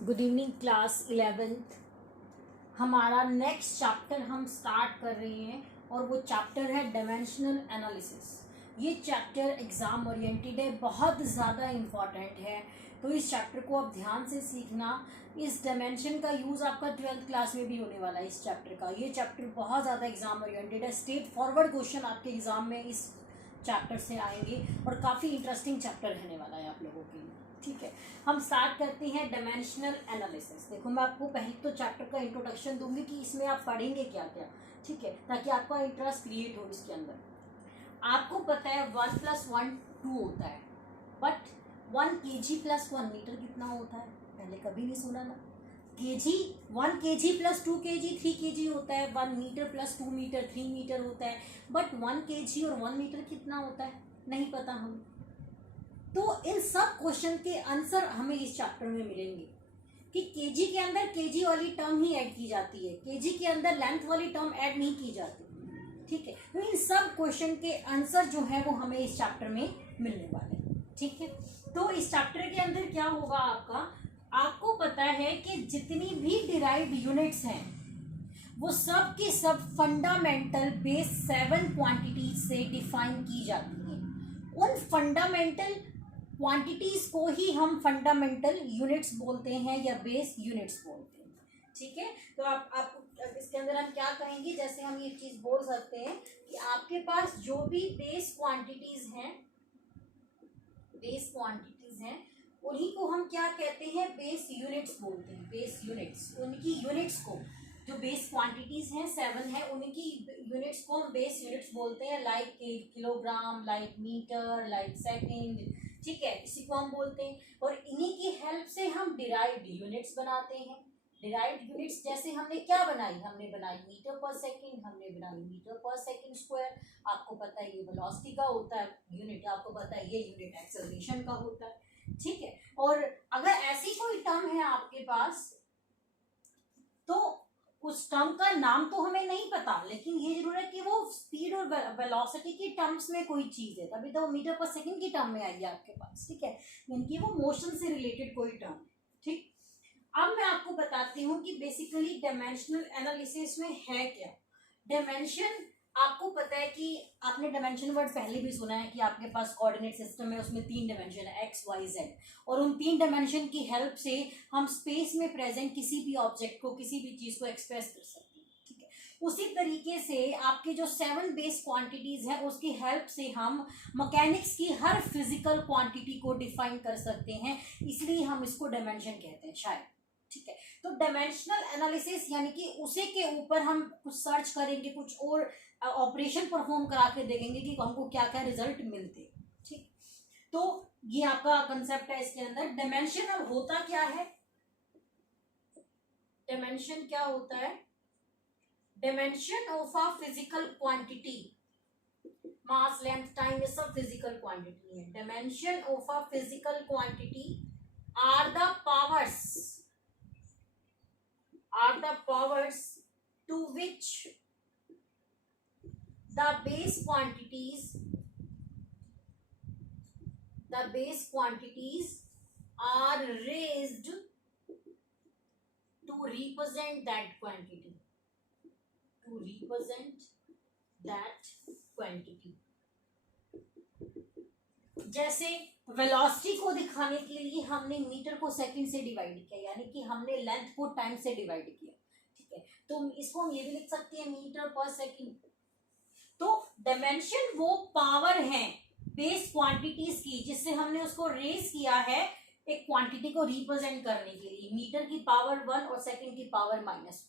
Good evening class 11th। हमारा next chapter हम start कर रहे हैं और वो चैप्टर है डायमेंशनल एनालिसिस। ये चैप्टर एग्ज़ाम ओरिएंटेड है, बहुत ज़्यादा इम्पॉर्टेंट है, तो इस चैप्टर को आप ध्यान से सीखना। इस डायमेंशन का यूज़ आपका 12th क्लास में भी होने वाला है। इस चैप्टर का ये चैप्टर बहुत ज़्यादा एग्ज़ाम ओरिएंटेड है। स्ट्रेट फॉरवर्ड क्वेश्चन आपके एग्ज़ाम में इस चैप्टर से आएंगे और काफ़ी इंटरेस्टिंग चैप्टर रहने वाला है आप लोगों के लिए। ठीक है, हम स्टार्ट करते हैं डायमेंशनल एनालिसिस। देखो, मैं आपको पहले तो चैप्टर का इंट्रोडक्शन दूंगी कि इसमें आप पढ़ेंगे क्या क्या, ठीक है, ताकि आपका इंटरेस्ट क्रिएट हो इसके अंदर। आपको पता है 1 + 1 2 होता है, बट 1 kg + 1 मीटर कितना होता है? पहले कभी नहीं सुना ना। kg 1 kg + 2 kg 3 kg होता है। 1 मीटर + 2 मीटर 3 मीटर होता है। बट 1 kg और 1 मीटर कितना होता है नहीं पता हमें। तो इन सब क्वेश्चन के आंसर हमें इस चैप्टर में मिलेंगे कि केजी के अंदर केजी वाली टर्म ही ऐड की जाती है, केजी के अंदर लेंथ वाली टर्म ऐड नहीं की जाती। ठीक है, तो इन सब क्वेश्चन के आंसर जो है वो हमें इस चैप्टर में मिलने वाले हैं। ठीक है, तो इस चैप्टर के अंदर क्या होगा आपको पता है कि जितनी भी डिराइव्ड यूनिट्स हैं वो सब की सब फंडामेंटल बेस 7 क्वांटिटीज से डिफाइन की जाती हैं। उन फंडामेंटल क्वांटिटीज को ही हम फंडामेंटल यूनिट्स बोलते हैं या बेस यूनिट्स बोलते हैं। ठीक है, तो आप इसके अंदर हम क्या कहेंगे, जैसे हम ये चीज बोल सकते हैं कि आपके पास जो भी बेस क्वांटिटीज हैं उन्हीं को हम क्या कहते हैं, बेस यूनिट्स बोलते हैं। बेस यूनिट्स, उनकी यूनिट्स को, जो बेस क्वांटिटीज हैं 7 है, उनकी यूनिट्स को हम बेस यूनिट्स बोलते हैं। Like kilogram, like metre, like second, ठीक है, इसी को हम बोलते हैं। और इन्हीं की हेल्प से हम डिराइव्ड यूनिट्स बनाते हैं। डिराइव्ड यूनिट्स जैसे हमने क्या बनाई, हमने बनाई मीटर पर सेकंड, हमने बनाई मीटर पर सेकंड स्क्वायर। आपको पता है ये वेलोसिटी का होता है यूनिट, आपको पता है ये यूनिट एक्सेलरेशन का होता है। ठीक है, और अगर ऐसी कोई टर्म है आपके पास तो उस टर्म का नाम तो हमें नहीं पता, लेकिन ये जरूर है कि वो स्पीड और वेलोसिटी की टर्म्स में कोई चीज है, तभी तो मीटर पर सेकंड की टर्म में आई है आपके पास। ठीक है, यानी कि वो मोशन से रिलेटेड कोई टर्म है। ठीक, अब मैं आपको बताती हूँ कि बेसिकली डायमेंशनल एनालिसिस में है क्या। डायमेंशन, आपको पता है कि आपने डायमेंशन वर्ड पहले भी सुना है कि आपके पास कोऑर्डिनेट सिस्टम है, उसमें 3 डायमेंशन है, एक्स वाई जेड, और उन 3 डायमेंशन की हेल्प से हम स्पेस में प्रेजेंट किसी भी ऑब्जेक्ट को, किसी भी चीज को एक्सप्रेस कर सकते हैं। ठीक है, उसी तरीके से आपके जो 7 बेस क्वांटिटीज है उसकी हेल्प से हम मैकेनिक्स की हर फिजिकल क्वांटिटी को डिफाइन कर सकते हैं, इसलिए हम इसको डायमेंशन कहते हैं शायद। ठीक है, तो डायमेंशनल एनालिसिस यानी कि उसी के ऊपर हम कुछ सर्च करेंगे, कुछ और ऑपरेशन परफॉर्म करा के देखेंगे कि हमको क्या क्या रिजल्ट मिलते। ठीक, तो ये आपका कंसेप्ट है इसके अंदर। डायमेंशन अब होता क्या है, डायमेंशन क्या होता है, dimension of a physical quantity, mass, length, time, ये सब फिजिकल क्वांटिटी है। Dimension of a physical quantity are the powers to which the base quantities are raised to represent that quantity, जैसे वेलोसिटी को दिखाने के लिए हमने मीटर को सेकंड से डिवाइड किया, यानी कि हमने लेंथ को टाइम से डिवाइड किया। ठीक है, तो इसको हम ये भी लिख सकते हैं मीटर पर सेकंड। तो डायमेंशन वो पावर है बेस क्वांटिटीज की जिससे हमने उसको रेज किया है एक क्वांटिटी को रिप्रेजेंट करने के लिए। मीटर की पावर 1 और सेकंड की पावर -1।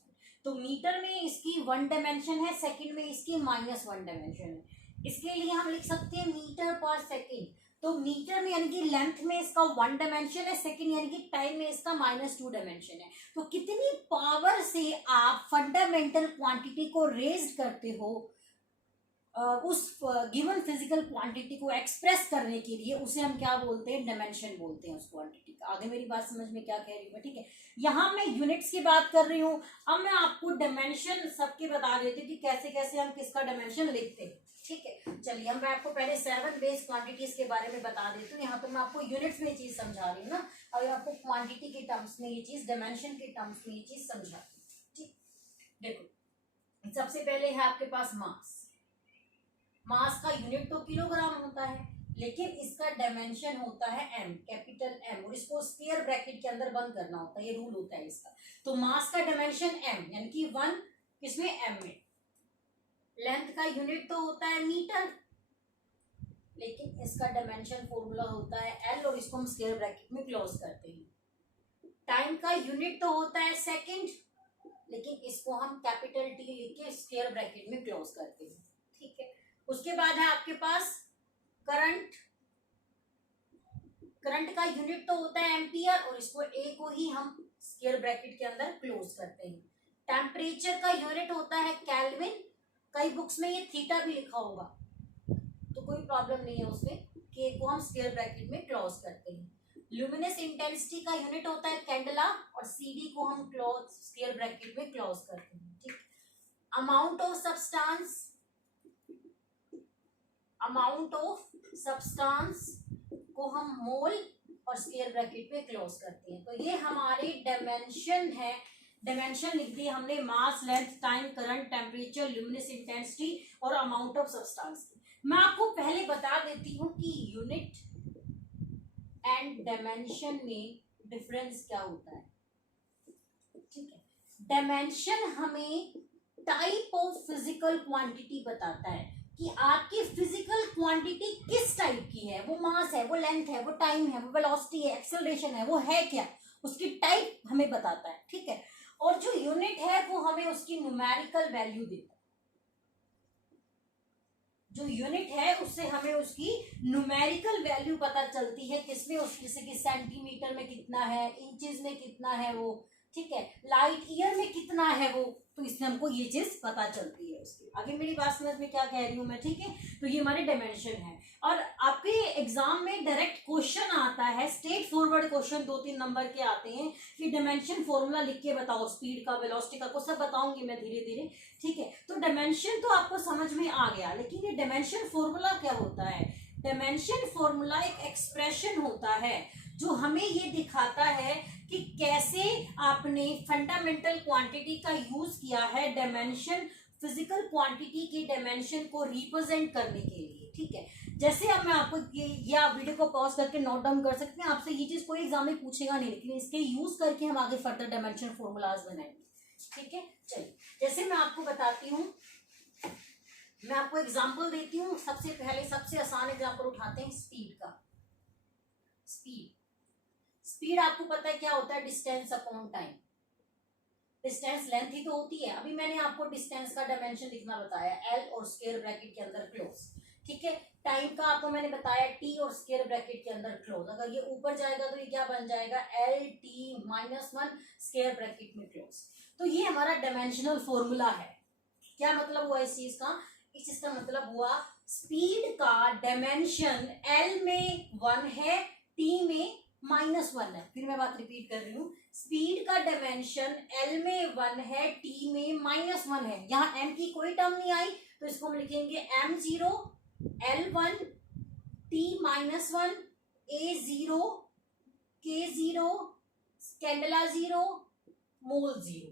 तो मीटर में इसकी 1 डायमेंशन है, सेकंड में इसकी -1 डायमेंशन है। इसके लिए हम लिख सकते हैं मीटर पर सेकंड। तो मीटर में यानी कि लेंथ में इसका 1 डायमेंशन है, सेकंड यानी कि टाइम में इसका -2 डायमेंशन है। तो कितनी पावर से आप फंडामेंटल क्वांटिटी को रेज करते हो उस गिवन फिजिकल क्वांटिटी को एक्सप्रेस करने के लिए, उसे हम क्या बोलते हैं, डायमेंशन बोलते हैं उस क्वांटिटी का। आगे मेरी बात समझ में क्या कह रही हूँ? ठीक है, यहाँ मैं यूनिट्स की बात कर रही हूँ, अब मैं आपको डायमेंशन सबके बता देती हूँ कि कैसे कैसे हम किसका डायमेंशन लिखते हैं। ठीक है, चलिए हम मैं आपको पहले 7 बेस क्वांटिटीज के बारे में बता देती हूँ। यहाँ पे मैं आपको यूनिट्स में चीज समझा रही हूँ ना, और आपको क्वांटिटी के टर्म्स में ये चीज, डायमेंशन के टर्म्स में ये चीज समझाती हूँ। ठीक, देखो सबसे पहले है आपके पास मास। मास का यूनिट तो किलोग्राम होता है, लेकिन इसका डायमेंशन होता है एम, कैपिटल एम, और इसको स्क्वायर ब्रैकेट के अंदर बंद करना होता है, ये रूल होता है इसका। तो मास का डायमेंशन एम, यानी कि 1 किसमें, एम में। लेंथ का यूनिट तो होता है मीटर, लेकिन इसका डायमेंशन फॉर्मूला होता है एल, और इसको हम स्क्वायर ब्रैकेट में क्लोज करते हैं। टाइम का यूनिट तो होता है सेकंड, लेकिन इसको हम कैपिटल टी लिख के स्क्वायर ब्रैकेट में क्लोज करते हैं। ठीक है, उसके बाद है आपके पास करंट। करंट का यूनिट तो होता है एम्पियर, और इसको ए को ही हम स्क्वायर ब्रैकेट के अंदर क्लोज करते हैं। टेम्परेचर का यूनिट होता है केल्विन, कई बुक्स में ये थीटा भी लिखा होगा, तो कोई प्रॉब्लम नहीं है उसमें, के को हम स्क्वायर ब्रैकेट में क्लोज करते हैं। ल्यूमिनस इंटेंसिटी का यूनिट होता है कैंडला, और सीडी को हम क्लोज स्क्वायर ब्रैकेट में क्लोज करते हैं। ठीक, amount of substance, amount of substance को हम मोल और स्क्वायर ब्रैकेट में क्लोज करते हैं। तो ये हमारे डायमेंशन है, डायमेंशन लिख दिए हमने, mass, length, time, current, temperature, luminous intensity और अमाउंट ऑफ सब्सटेंस। मैं आपको पहले बता देती हूँ कि यूनिट एंड डायमेंशन में डिफरेंस क्या होता है। ठीक है, डायमेंशन हमें टाइप ऑफ फिजिकल क्वांटिटी बताता है कि आपकी फिजिकल क्वांटिटी किस टाइप की है, वो मास है, वो लेंथ है, वो टाइम है, वो वेलोसिटी है, एक्सेलरेशन है, वो है क्या, उसकी टाइप हमें बताता है। ठीक है, और जो यूनिट है वो हमें उसकी न्यूमेरिकल वैल्यू देता है। जो यूनिट है उससे हमें उसकी न्यूमेरिकल वैल्यू पता चलती है, किसमें, उसकी जैसे कि सेंटीमीटर में कितना है, इंचेस में कितना है वो, ठीक है, लाइट ईयर में कितना है वो, तो इससे हमको ये चीज पता चलती है उसकी। आगे मेरी बात समझ में क्या कह रही हूँ मैं, ठीक है। तो ये हमारे डायमेंशन है, और आपके एग्जाम में डायरेक्ट क्वेश्चन आता है, स्ट्रेट फॉरवर्ड क्वेश्चन 2-3 नंबर के आते हैं कि डायमेंशन फॉर्मूला लिख के बताओ, स्पीड का, वेलोसिटी का, को सब बताऊंगी मैं धीरे धीरे। ठीक है, तो डायमेंशन तो आपको समझ में आ गया, लेकिन ये डायमेंशन फॉर्मूला क्या होता है। डायमेंशन फॉर्मूला एक एक्सप्रेशन होता है जो हमें ये दिखाता है कि कैसे आपने फंडामेंटल क्वांटिटी का यूज किया है डायमेंशन, फिजिकल क्वांटिटी के डायमेंशन को रिप्रेजेंट करने के लिए। ठीक है, जैसे अब मैं आपको ये आप वीडियो को पॉज करके नोट डाउन कर सकते हैं, आपसे ये चीज कोई एग्जाम में पूछेगा नहीं, लेकिन इसके यूज करके हम आगे फर्दर डायमेंशन फॉर्मूलाज बनाएंगे। ठीक है, चलिए जैसे मैं आपको बताती हूँ, मैं आपको एग्जाम्पल देती हूँ। सबसे पहले सबसे आसान एग्जाम्पल उठाते हैं स्पीड का। स्पीड आपको पता है क्या होता है, distance upon time. Distance length ही तो होती है। अभी मैंने आपको डिस्टेंस का डायमेंशन लिखना बताया, एल और स्क्वायर ब्रैकेट के अंदर क्लोज। ठीक है, टाइम का आपको मैंने बताया टी और स्क्वायर ब्रैकेट के अंदर क्लोज। अगर ये ऊपर जाएगा तो ये क्या बन जाएगा, एल टी -1 स्क्वायर ब्रैकेट में क्लोज। तो ये हमारा डायमेंशनल फॉर्मूला है। क्या मतलब हुआ इस चीज का, इस चीज का मतलब हुआ स्पीड का डायमेंशन एल में 1 है, टी में -1 है। फिर मैं बात रिपीट कर रही हूँ, स्पीड का डायमेंशन एल में 1 है, टी में -1 है। यहाँ एम की कोई टर्म नहीं आई, तो इसको हम लिखेंगे m0, L1, T -1, A0, K0, candela 0, मोल 0।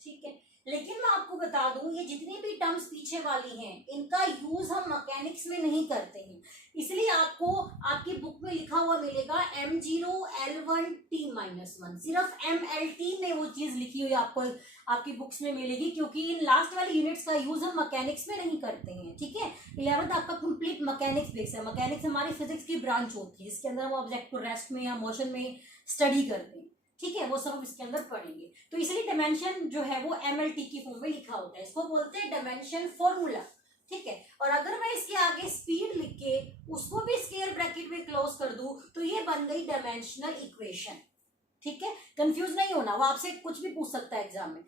ठीक है, लेकिन मैं आपको बता दूं, ये जितनी भी टर्म्स पीछे वाली हैं, इनका यूज हम मैकेनिक्स में नहीं करते हैं, इसलिए आपको आपकी बुक में लिखा हुआ मिलेगा m0, L1, T -1। सिर्फ MLT में वो चीज लिखी हुई आपको आपकी बुक्स में मिलेगी, क्योंकि इन लास्ट वाली यूनिट्स का यूज हम मैकेनिक्स में नहीं करते हैं। ठीक है, 11th आपका कंप्लीट मैकेनिक्स बेस है। मैकेनिक्स हमारी फिजिक्स की ब्रांच होती है, इसके अंदर हम ऑब्जेक्ट को रेस्ट में या मोशन में स्टडी करते हैं। ठीक है, वो सब हम इसके अंदर पढ़ेंगे। तो इसलिए डायमेंशन जो है वो MLT की फॉर्म में लिखा होता है, इसको बोलते हैं डायमेंशन फॉर्मूला। ठीक है, और अगर मैं इसके आगे स्पीड लिख के उसको भी स्क्वायर ब्रैकेट में क्लोज कर दूं, तो ये बन गई डायमेंशनल इक्वेशन। ठीक है, कंफ्यूज नहीं होना, वो आपसे कुछ भी पूछ सकता है एग्जाम में।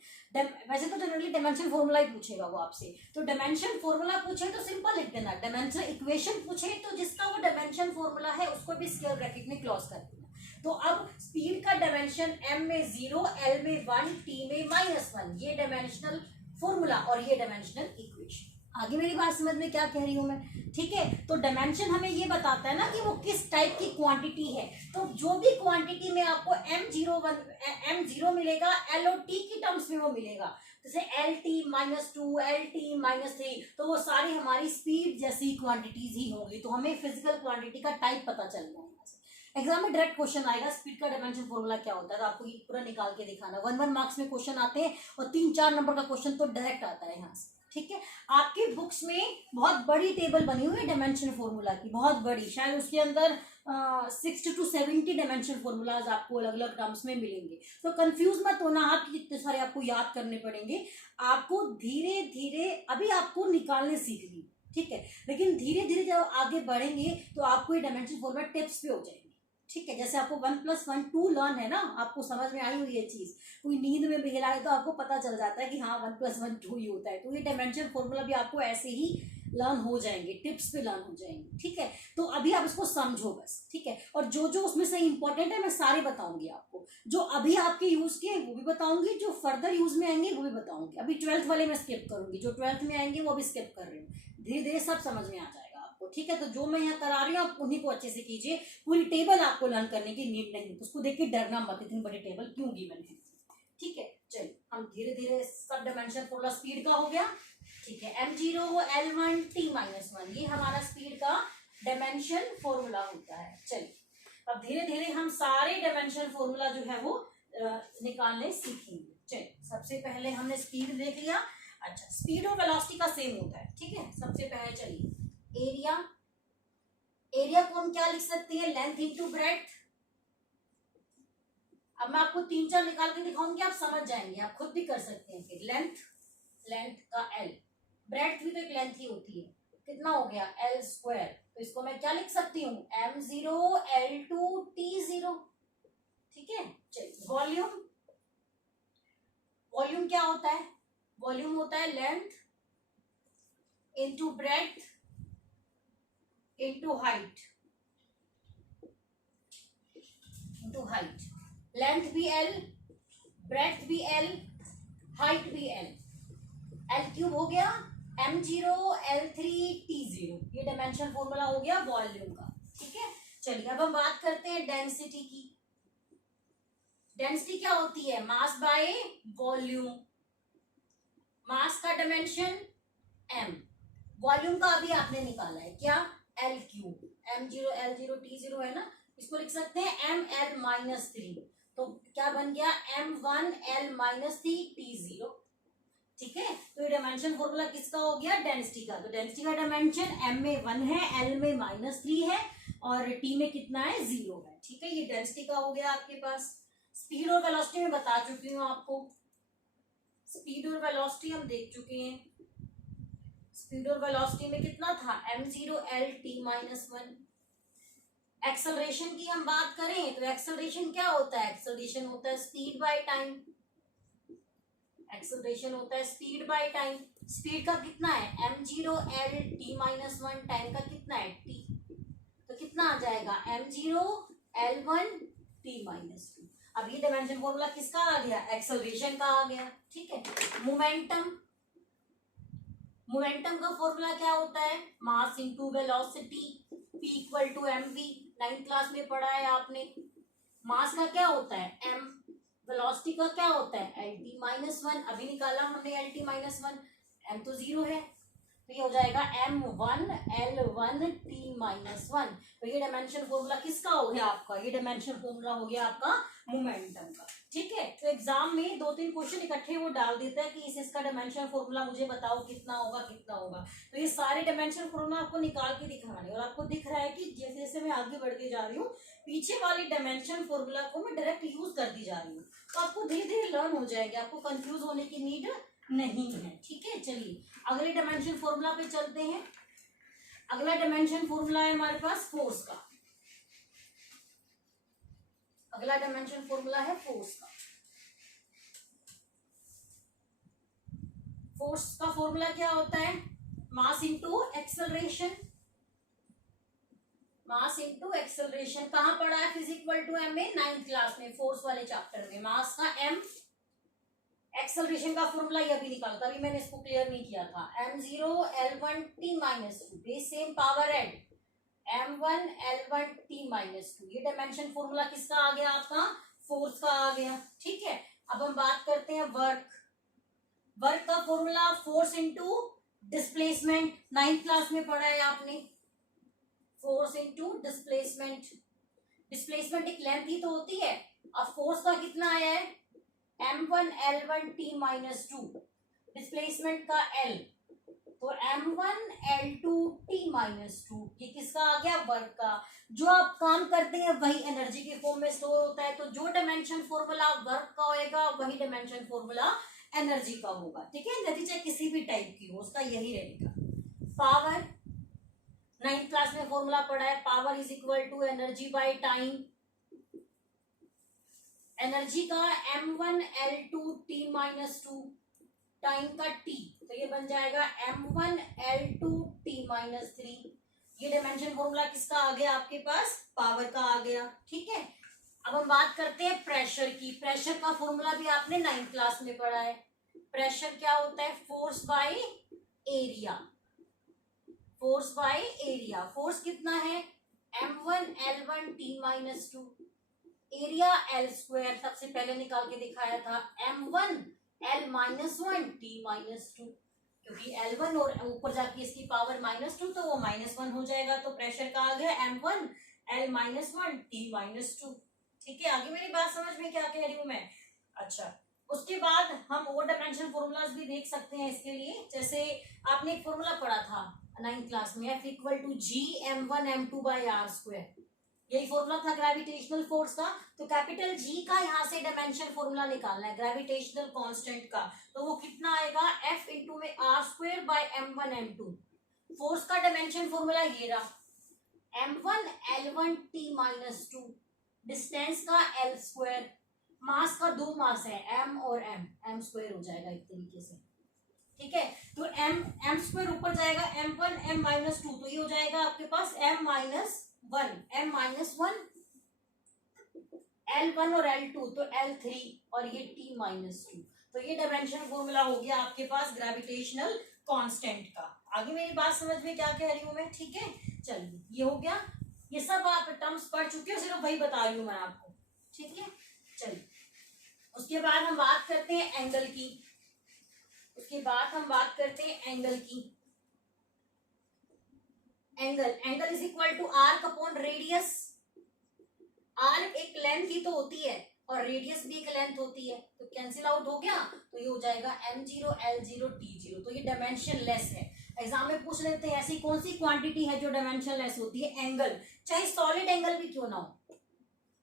वैसे तो जनरली डायमेंशन फॉर्मूला ही पूछेगा वो आपसे, तो डायमेंशन फॉर्मूला पूछे तो सिंपल लिख देना, डायमेंशनल इक्वेशन पूछे तो जिसका वो डायमेंशन फॉर्मूला है उसको भी स्क्वायर ब्रैकेट में क्लोज कर देना। तो अब स्पीड का डायमेंशन m में 0, L में 1, T में -1, ये डायमेंशनल फॉर्मूला और ये डायमेंशनल इक्वेशन। आगे मेरी बात समझ में क्या कह रही हूँ मैं, ठीक है। तो डायमेंशन हमें ये बताता है ना कि वो किस टाइप की क्वांटिटी है। तो जो भी क्वांटिटी में आपको m0 मिलेगा, एल और टी की टर्म्स में वो मिलेगा, जैसे LT-2 LT-3, तो वो सारी हमारी स्पीड जैसी क्वांटिटीज ही होंगी। तो हमें फिजिकल क्वांटिटी का टाइप पता चल गया। एग्जाम में डायरेक्ट क्वेश्चन आएगा स्पीड का डायमेंशन फॉर्मूला क्या होता है, तो आपको ये पूरा निकाल के दिखाना। 1 मार्क्स में क्वेश्चन आते हैं और 3-4 नंबर का क्वेश्चन तो डायरेक्ट आता है यहाँ से, ठीक है। आपकी बुक्स में बहुत बड़ी टेबल बनी हुई है डायमेंशन फॉर्मूला की, बहुत बड़ी, शायद उसके अंदर 60 to 70 डायमेंशन फॉर्मूलाज आपको अलग अलग टर्म्स में मिलेंगे। तो कंफ्यूज मत होना आप कि इतने सारे आपको याद करने पड़ेंगे। आपको धीरे धीरे अभी आपको निकालने सीखनी, ठीक है, लेकिन धीरे धीरे जब आगे बढ़ेंगे तो आपको ये डायमेंशन फॉर्मूला टिप्स पे हो जाएंगे, ठीक है। जैसे आपको 1+1 2 लर्न है ना, आपको समझ में आई हुई ये चीज, कोई नींद में भी हिलाए तो आपको पता चल जाता है कि हाँ 1+1 2 ही होता है। तो ये डायमेंशन फॉर्मूला भी आपको ऐसे ही लर्न हो जाएंगे, टिप्स पे लर्न हो जाएंगे, ठीक है। तो अभी आप इसको समझो बस, ठीक है। और जो जो उसमें से इंपॉर्टेंट है मैं सारे बताऊंगी आपको, जो अभी आपके यूज के वो भी बताऊंगी, जो फर्दर यूज में आएंगे वो भी बताऊंगी। अभी 12th वाले में स्किप करूंगी, जो 12th में आएंगे वो भी स्किप कर रही हूँ, धीरे धीरे सब समझ में आ जाएगा आपको, ठीक है। तो जो मैं यहाँ करा रही हूँ आप उन्हीं को अच्छे से कीजिए, पूरी टेबल आपको लर्न करने की नीड नहीं, उसको देख के डरना मत, इतनी बड़ी टेबल क्यों दी मैंने, ठीक है। चलिए हम धीरे धीरे सब डायमेंशन फॉर्मूला स्पीड का हो गया, ठीक है। m0 L1 T-1 ये हमारा स्पीड का डायमेंशन फॉर्मूला होता है। चलिए अब धीरे धीरे हम सारे डायमेंशन फॉर्मूला जो है वो निकालने सीखेंगे। चलिए सबसे पहले हमने स्पीड देख लिया। अच्छा, स्पीड और वेलोसिटी का सेम होता है, ठीक है। सबसे पहले चलिए एरिया, एरिया को हम क्या लिख सकते हैं, लेंथ इंटू ब्रेड्थ। अब मैं आपको 3-4 निकाल के दिखाऊंगी, आप समझ जाएंगे, आप खुद भी कर सकते हैं। फिर लेंथ का L, ब्रेड्थ भी तो एक लेंथ ही होती है, कितना हो गया L²। तो इसको मैं क्या लिख सकती हूँ, m0 L2 T0, ठीक है। चलिए वॉल्यूम, वॉल्यूम क्या होता है, वॉल्यूम होता है length into breadth into height, length भी L, ब्रेड्थ भी L, हाइट भी L, L³ हो गया m0 L3 T0, ये डायमेंशन फॉर्मूला हो गया वॉल्यूम का, ठीक है। चलिए अब हम बात करते हैं डेंसिटी की। डेंसिटी क्या होती है, मास बाय वॉल्यूम, मास का डायमेंशन m, वॉल्यूम का अभी आपने निकाला है क्या L³ m0 L0 T0 है ना, इसको लिख सकते हैं ml-3, तो क्या बन गया m1 L-3 T0, ठीक है। तो ये डायमेंशन फॉर्मूला किसका हो गया, डेंसिटी का। तो डेंसिटी का डायमेंशन m में 1 है, L में -3 है और T में कितना है 0 है, ठीक है। ये डेंसिटी का हो गया आपके पास। स्पीड और वेलोसिटी में बता चुकी हूँ आपको, स्पीड और वेलोसिटी हम देख चुके हैं। स्पीड और वेलोसिटी में कितना था m0 L-T-1। एक्सेलरेशन की हम बात करें तो एक्सेलरेशन क्या होता है, एक्सेलरेशन होता है स्पीड बाय टाइम, एक्सेलरेशन होता है स्पीड बाय टाइम। स्पीड का कितना है m0 L-T-1, टाइम का कितना है t, तो कितना आ जाएगा m0 L1 T-2। अब ये डायमेंशन फॉर्मूला किसका आ गया, एक्सेलरेशन का आ गया, ठीक है। मोमेंटम, मोमेंटम का फॉर्मूला क्या होता है, mass into velocity, P = mv, 9th class में पढ़ा है आपने। मास का क्या होता है m, वेलोसिटी का क्या होता है Lt-1, अभी निकाला हमने Lt-1, m तो 0 है, तो ये हो जाएगा m1 L1 T-1। तो ये डायमेंशन फॉर्मूला किसका हो गया आपका, ये डायमेंशन फॉर्मूला हो गया आपका मोमेंटम का, ठीक है। तो एग्जाम में 2-3 क्वेश्चन इकट्ठे वो डाल देता है कि इसका डायमेंशन फॉर्मूला मुझे बताओ कितना होगा कितना होगा। तो ये सारे डायमेंशन फॉर्मूला आपको निकाल के दिखाने, और आपको दिख रहा है कि जैसे जैसे मैं आगे बढ़ते जा रही हूँ पीछे वाली डायमेंशन फॉर्मूला को मैं डायरेक्ट यूज करती जा रही हूँ, तो आपको धीरे धीरे लर्न हो जाएंगे, आपको कंफ्यूज होने की नीड नहीं है, ठीक है। चलिए अगले डायमेंशन फॉर्मूला पे चलते हैं। अगला डायमेंशन फॉर्मूला है हमारे पास फोर्स का, अगला डायमेंशन फॉर्मूला है फोर्स का। फोर्स का फॉर्मूला क्या होता है, mass into acceleration, mass into acceleration. कहां पढ़ा है, फिजिक्स = m में 9th क्लास में फोर्स वाले चैप्टर में। मास का m, एक्सेलरेशन का फॉर्मूला ये भी निकाला था, अभी मैंने इसको क्लियर नहीं किया था। m0 l1 t minus two, base same power add m1 l1 t minus two. ये डायमेंशन फॉर्मूला किसका आ गया आपका, फोर्स का आ गया। ठीक है, अब हम बात करते हैं वर्क। वर्क का formula force into displacement, 9th class में पढ़ा है आपने। फोर्स इनटू डिस्प्लेसमेंट, डिस्प्लेसमेंट एक लेंथ ही तो होती है। अब फोर्स का कितना आया है, m1 l1 t minus to, displacement का l, तो m1 l2 t minus two. ये किसका आ गया, वर्क का। जो आप काम करते हैं वही एनर्जी के फॉर्म में स्टोर होता है, तो जो डायमेंशन फॉर्मूला वर्क का होएगा वही डायमेंशन फॉर्मूला एनर्जी का होगा। ठीक है, एनर्जी चाहे किसी भी टाइप की हो उसका यही रहेगा। पावर 9th क्लास में फॉर्मूला पढ़ा है, power is equal to energy by time. Energy का m1 l2 t minus two, time का t, तो ये बन जाएगा m1 l2 t minus three. ये डायमेंशन फॉर्मूला किसका आ गया आपके पास, पावर का आ गया। ठीक है, अब हम बात करते हैं प्रेशर की। प्रेशर का फॉर्मूला भी आपने 9th क्लास में पढ़ा है। प्रेशर क्या होता है, force by area, force by area. Force कितना है, m1 l1 t minus to, area l square सबसे पहले निकाल के दिखाया था, m1 l minus one t minus to, क्योंकि l1 और ऊपर जाके इसकी पावर माइनस टू तो वो माइनस वन हो जाएगा, तो प्रेशर का आ गया m1 l minus one t minus to. ठीक है, आगे मेरी बात समझ में क्या कह रही हूँ मैं। अच्छा, उसके बाद हम और डायमेंशन फॉर्मूलाज भी देख सकते हैं इसके लिए। जैसे आपने एक फॉर्मूला पढ़ा था 9th क्लास में, F equal to G m1 m2 by R square, यही फॉर्मूला था ग्रेविटेशनल फोर्स का। तो कैपिटल जी का यहाँ से डायमेंशन फॉर्मूला निकालना है ग्रेविटेशनल कांस्टेंट का, तो वो कितना आएगा, F इंटू में R square by m1 m2। Force का डायमेंशन फॉर्मूला ये रहा, m1 l1 t minus two, distance का l स्क्वायर, मास का दो मास है m और m स्क्वायर हो जाएगा एक तरीके से। ठीक है, तो m स्क्वायर ऊपर जाएगा m1 m माइनस टू, तो ये हो जाएगा आपके पास m minus one, m minus one, L1 और L2 तो L3 और ये t माइनस टू। तो ये डायमेंशन फॉर्मूला हो गया आपके पास ग्रेविटेशनल कांस्टेंट का। आगे मेरी बात समझ में क्या कह रही हूं मैं। ठीक है, चलिए ये हो गया, ये सब आप टर्म्स पढ़ चुके हो, सिर्फ वही बता रही हूं मैं आपको। ठीक है, चलिए उसके बाद हम बात करते हैं एंगल की। उसके बाद हम बात करते हैं एंगल की। Angle is equal to arc upon radius. Arc एक लेंथ ही तो होती है और रेडियस भी एक लेंथ होती है, तो कैंसिल आउट हो गया, तो ये हो जाएगा m0 l0 t0। तो ये डायमेंशन लेस है। एग्जाम में पूछ लेते हैं ऐसी कौन सी क्वांटिटी है जो डायमेंशन लेस होती है, एंगल। चाहे सॉलिड एंगल भी क्यों ना हो,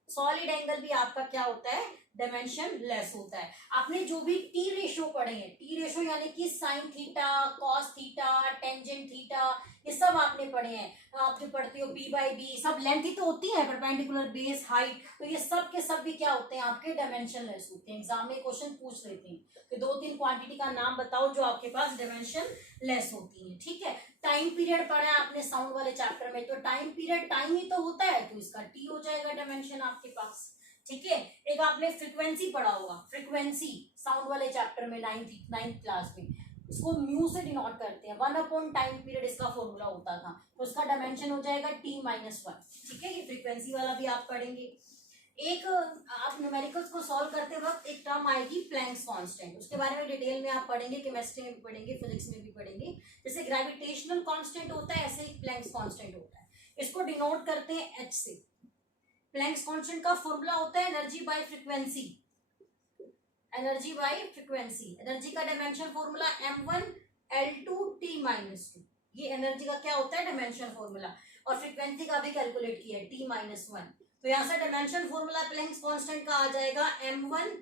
सॉलिड एंगल भी आपका क्या होता है, डायमेंशन लेस होता है। आपने जो भी टी रेशियो पढ़े हैं, टी रेशियो यानी कि sine theta, cos theta, tangent theta, ये सब आपने पढ़े हैं। आपने पढ़ते हो बी बाई बी, सब लेंथ ही तो होती है, परपेंडिकुलर, बेस, हाइट, तो ये सब के सब भी क्या होते हैं आपके, डायमेंशन लेस होते हैं। एग्जाम में क्वेश्चन पूछ लेते हैं कि दो तीन क्वांटिटी का नाम बताओ जो आपके पास डायमेंशन लेस होती है। ठीक है, टाइम पीरियड पढ़ा है आपने साउंड वाले चैप्टर में, तो टाइम पीरियड टाइम ही तो होता है, तो इसका टी हो जाएगा डायमेंशन आपके पास। ठीक है, एक आपने फ्रीक्वेंसी पढ़ा होगा, फ्रीक्वेंसी साउंड वाले चैप्टर में 9th क्लास में, इसको म्यू से डिनोट करते हैं, 1 अपॉन टाइम पीरियड इसका फॉर्मूला होता था, तो इसका डायमेंशन हो जाएगा t माइनस वन। ठीक है, ये फ्रीक्वेंसी वाला भी आप पढ़ेंगे। एक आप न्यूमेरिकल्स को सॉल्व करते वक्त एक टर्म आएगी प्लैंक्स कांस्टेंट, उसके बारे में डिटेल में आप पढ़ेंगे, केमिस्ट्री में भी पढ़ेंगे, फिजिक्स में भी पढ़ेंगे। जैसे ग्रेविटेशनल कांस्टेंट होता है ऐसे ही प्लैंक्स कांस्टेंट होता है, इसको डिनोट करते हैं h से। प्लैंक्स कांस्टेंट का फॉर्मूला होता है energy by frequency, energy by frequency. Energy का dimension formula m1 l2 t minus two, ये एनर्जी का क्या होता है, डायमेंशन फॉर्मूला। और फ्रीक्वेंसी का भी कैलकुलेट किया है t माइनस वन, तो यहाँ से डायमेंशन फॉर्मूला प्लैंक्स कांस्टेंट का आ जाएगा m1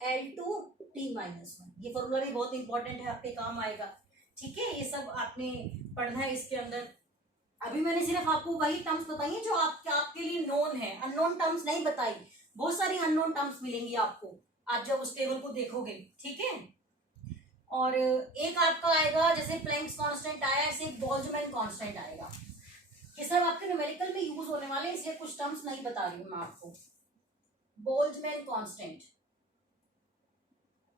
l2 t minus one. ये फॉर्मूला भी बहुत इंपॉर्टेंट है, आपके काम आएगा। ठीक है, ये सब आपने पढ़ना है इसके अंदर। अभी मैंने सिर्फ आपको वही टर्म्स बताई हैं जो आपके लिए नोन है, अननोन टर्म्स नहीं बताई। बहुत सारी अननोन टर्म्स मिलेंगी आपको आप जब उस टेबल को देखोगे। ठीक है, और एक आपका आएगा जैसे प्लैंक्स कांस्टेंट आया, ऐसे बोल्ट्जमैन कांस्टेंट आएगा। ये सब आपके न्यूमेरिकल में यूज होने वाले, इसलिए कुछ टर्म्स नहीं बता रही हूँ मैं आपको। बोल्ट्जमैन कांस्टेंट,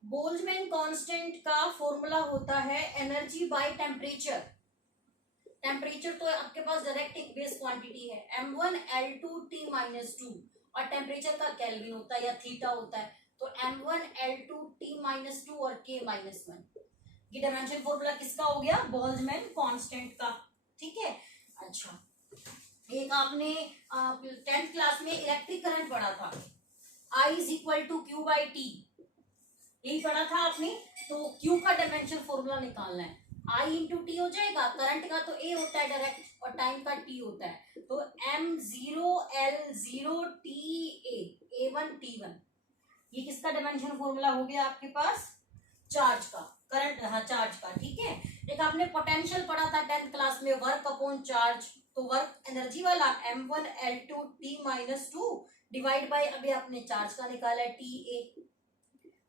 बोल्ट्जमैन कांस्टेंट का फॉर्मूला होता है एनर्जी बाय टेम्परेचर। टेम्परेचर तो आपके पास डायरेक्ट एक बेस क्वांटिटी है m1L2T-2 और टेम्परेचर का केल्विन होता है या थीटा होता है, तो m1L2T-2 और K-1। ये डायमेंशन फॉर्मूला किसका हो गया? बोल्ट्जमैन कांस्टेंट का। ठीक है। अच्छा, एक आपने 10th क्लास में इलेक्ट्रिक करंट पढ़ा था, I = Q/T, यही पढ़ा था आपने। तो Q का डायमेंशन फॉर्मूला निकालना है, I × T हो जाएगा। करंट का तो A होता है डायरेक्ट और टाइम का T होता है, तो m0L0TA, A1T1। ये किसका डायमेंशन फॉर्मूला हो गया आपके पास? चार्ज का, करंट, हाँ चार्ज का। ठीक है। एक आपने पोटेंशियल पढ़ा था 10th क्लास में, वर्क अपॉन चार्ज, तो वर्क एनर्जी वाला m1L2T-2 डिवाइड बाय अभी आपने चार्ज का निकाला है TA,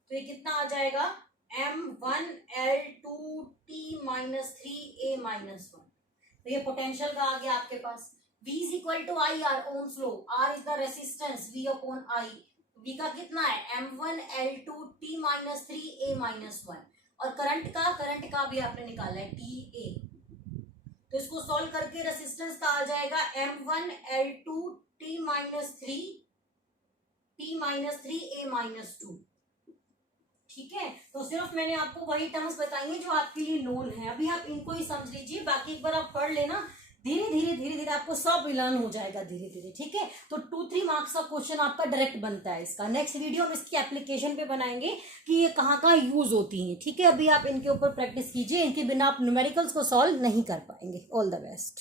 तो ये कितना आ जाएगा? m1L2T-3A-1। तो ये पोटेंशियल का आ गया आपके पास। V = IR, Ohm's law, R is the resistance, V upon I। V का कितना है? m1L2T-3A-1। और करंट का भी आपने निकाला है TA, तो इसको सॉल्व करके रेसिस्टेंस का आ जाएगा m1L2T-3A-2। ठीक है। तो सिर्फ मैंने आपको वही टर्म्स बताई हैं जो आपके लिए नोन है, अभी आप इनको ही समझ लीजिए, बाकी एक बार आप पढ़ लेना, धीरे धीरे आपको सब लर्न हो जाएगा धीरे धीरे। ठीक है। तो 2-3 मार्क्स का क्वेश्चन आपका डायरेक्ट बनता है इसका। नेक्स्ट वीडियो हम इसकी एप्लीकेशन पे बनाएंगे कि ये कहाँ कहाँ यूज होती हैं। ठीक है। अभी आप इनके ऊपर प्रैक्टिस कीजिए, इनके बिना आप न्यूमेरिकल्स को सॉल्व नहीं कर पाएंगे। All the best.